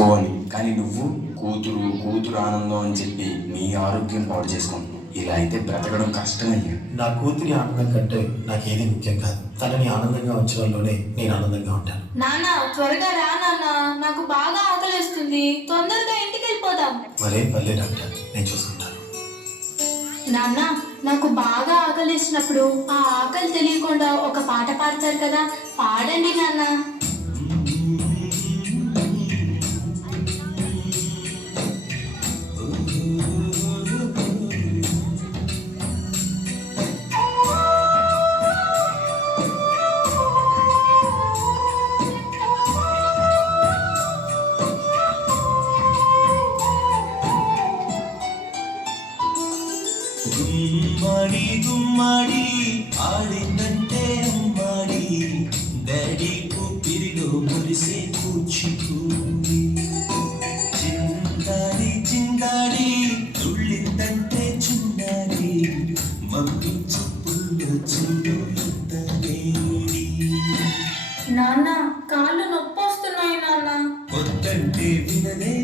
చూసుకోవాలి. కానీ నువ్వు కూతురు కూతురు ఆనందం అని చెప్పి నీ ఆరోగ్యం పాడు చేసుకుంటున్నావు. ఇలా అయితే బ్రతకడం కష్టమయ్యా. నా కూతురి ఆనందం కంటే నాకేది ముఖ్యం కాదు. తనని ఆనందంగా ఉంచడంలోనే నేను ఆనందంగా ఉంటాను. నాన్న త్వరగా రా నాన్న, నాకు బాగా ఆకలిస్తుంది. తొందరగా ఇంటికి వెళ్ళిపోదాం. మరేం పర్లేదు డాక్టర్, నేను చూసుకుంటాను. నాన్న నాకు బాగా ఆకలిసినప్పుడు ఆ ఆకలి తెలియకుండా ఒక పాట పాడతారు కదా, పాడండి నాన్న. గుమ్మడి గుమ్మడి ఆడిందంటే అమ్మాడి డాడీ ఊపిరిలో మురిసే కూచిపూడి చిందాడి చిందాడి తుళ్ళిందంటే చిన్నాడి మబ్బి చూపుల్లో చూడు ఎంత వేడి. నాన్న కాళ్ళు నొప్పి వస్తున్నాయి నాన్న. పొద్దంటే వినదే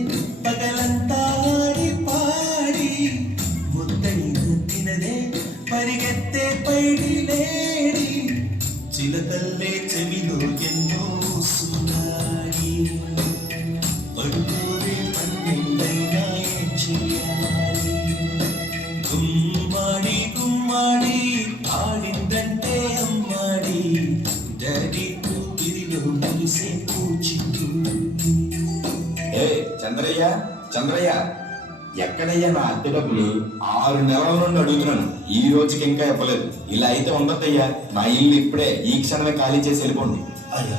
పగలంతా ఆడి పాడి ముద్దైన తినదే పరిగెత్తే పైడి లేడి చిలకల్లే చెవిలో ఎన్నో సునాడి పడుకోవే పన్నెండైనా ఏం చెయ్యాలి. గుమ్మాడి గుమ్మాడి ఆడిందంటే అమ్మాడి డాడీ ఊపిరిలో మురిసే కూచిపూడి. ఏ చంద్రయ్య చంద్రయ్య, ఎక్కడయ్యా నా అద్దె డబ్బులు? 6 నెలల నుండి అడుగుతున్నాను, ఈ రోజుకి ఇంకా ఇవ్వలేదు. ఇలా అయితే ఉండద్దయ్యా. నా ఇల్లు ఇప్పుడే ఈ క్షణమే ఖాళీ చేసి వెళ్ళిపోండి. అయ్యా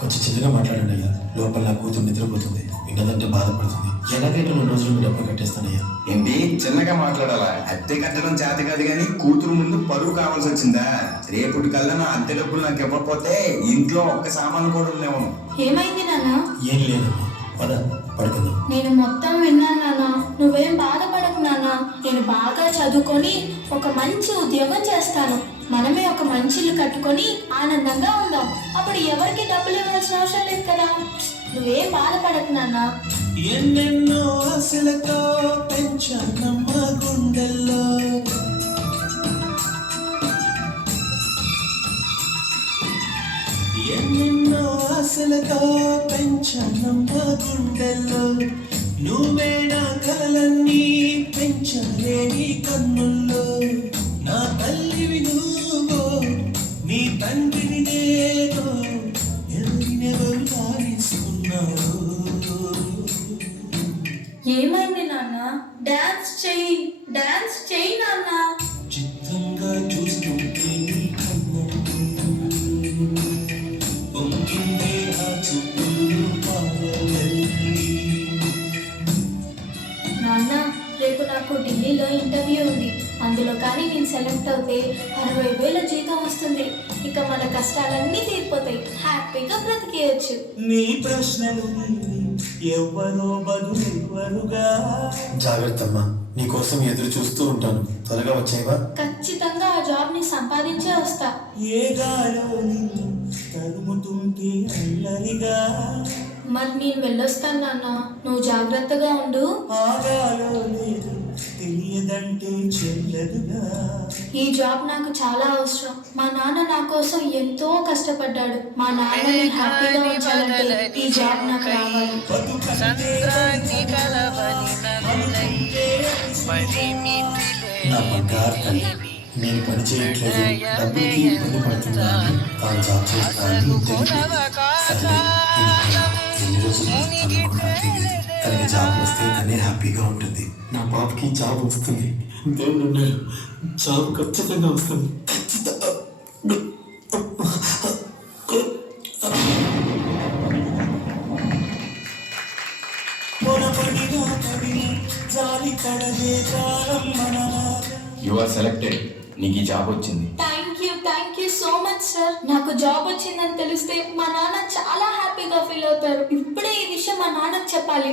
కొంచెం చిన్నగా మాట్లాడండి అయ్యా. లోపల నా కూతురు నిద్రపోతుంది, విన్నదంటే బాధపడుతుంది. ఎలాగైతే 2 రోజులు మీ డబ్బులు కట్టేస్తానయ్యా. ఏంటి చిన్నగా మాట్లాడాలా? అద్దె కట్టడం చేత కాదు కానీ కూతురు ముందు పరువు కావాల్సి వచ్చిందా? రేపటి కల్లా నా అద్దె డబ్బులు నాకు ఇవ్వకపోతే ఇంట్లో ఒక్క సామాను కూడా ఉండేవను. ఏమైంది నాన్న? ఏం లేదమ్మా, పద పడుకుందాం. నేను మొత్తం విన్నాను నాన్న, నువ్వేం బాధపడకు నాన్న. నేను బాగా చదువుకొని ఒక మంచి ఉద్యోగం చేస్తాను. మనమే ఒక మంచి ఇల్లు కట్టుకొని ఆనందంగా ఉందాం. అప్పుడు ఎవరికి డబ్బులు ఇవ్వాల్సిన అవసరం లేదు కదా. నువ్వేం బాధపడకు నాన్న. ఎన్నెన్నో ఆశలతో పెంచానమ్మ గుండెల్లో ఎన్నెన్నో ఆశలతో పెంచానమ్మ గుండెల్లో నువ్వే నా కలలన్నీ పెంచాలే నీ కన్నుల్లో. నా తల్లివి నువ్వో నీ తండ్రిని నేను ఎవరినెవరు దారిస్తున్నావు. ఏమైంది నాన్న? డాన్స్ చెయ్యి, డాన్స్ చెయ్యి నాన్న. చిత్రంగా చూస్తుంటే నీ కన్నుల్లో పొంగిందే ఆ చూపులు పారవెల్లి. నాన్న రేపు నాకు ఢిల్లీలో ఇంటర్వ్యూ ఉంది. అందులో కానీ నేను సెలెక్ట్ అవుతే 60,000 జీతం వస్తుంది. ఇక మన కష్టాలన్నీ తీరిపోతాయి, హ్యాపీగా బ్రతికేయచ్చు. నీ ప్రశ్నలు ఎవ్వరో బదులెవ్వరుగా. జాగ్రత్త అమ్మా, నీ కోసం ఎదురు చూస్తూ ఉంటాను. త్వరగా వచ్చేవా? ఖచ్చితంగా ఆ జాబ్ ని సంపాదించే వస్తా. ఏ గాలో నిన్ను తరుముతుంటే అల్లరిగా. మరి నేను వెళ్ళొస్తాను నాన్న, నువ్వు జాగ్రత్తగా ఉండు. ఆగాలో లేదు తెలియదంటే చెల్లదుగా. ఈ జాబ్ నాకు చాలా అవసరం. మా నాన్న నా కోసం ఎంతో కష్టపడ్డాడు. మా నాన్నని హ్యాపీగా ఉంచాలంటే ఈ జాబ్ నాకు రావాలి. నా బంగారు తల్లి, నేను పని చేయట్లేదు, డబ్బులకి ఇబ్బంది పడుతున్నాను, తాను జాబ్ చేస్తానని తెలియదు. సరే ఎన్ని రోజులు అనుకున్నా తెలియదు. తనకి జాబ్ వస్తే తనే హ్యాపీగా ఉంటుంది. నా బాబుకి జాబ్ వస్తుంది. దేవుడు ఉన్నారు, జాబ్ ఖచ్చితంగా వస్తుంది. You are selected. నీకు ఈ జాబ్ వచ్చింది. Thank you so much sir. నాకు జాబ్ వచ్చిందని తెలిస్తే మా నాన్న చాలా హ్యాపీగా ఫీల్ అవుతారు. ఇప్పుడే ఈ విషయం మా నాన్నకు చెప్పాలి.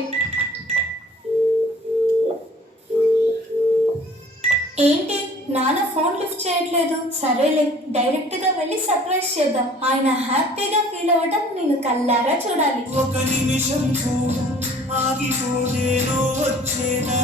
ఏంటి నాన్న ఫోన్ లిఫ్ట్ చేయట్లేదు. సరేలే, డైరెక్ట్ గా వెళ్ళి సర్ప్రైజ్ చేద్దాం. ఆయన హ్యాపీగా ఫీల్ అవ్వడం నేను కళ్ళారా చూడాలి. ఒక నిమిషం కూడా ఆగిపోలేను వచ్చేదా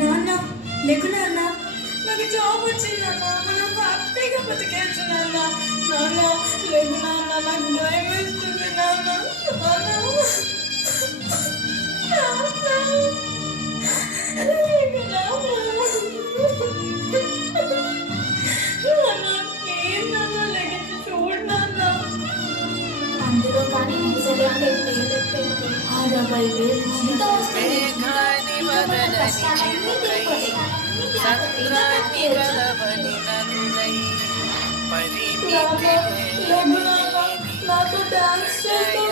నాన్న లేకు నాన్న, నాకు జాబ్ వచ్చింది నాన్న, మనం హ్యాపీగా బతికేయచ్చు నాన్న. నాన్న లేకు నాన్న, నాకు భయం వేస్తుంది నాన్న. నాన్న లేకు నాన్న. నాన్న ప్లీజ్ నాన్న, లెగిసి చూడు నాన్న. అందులో కానీ నీకు సరిగ్గా 60,000 జీతం వస్తుంది. నాతో డాన్స్ చేస్తూ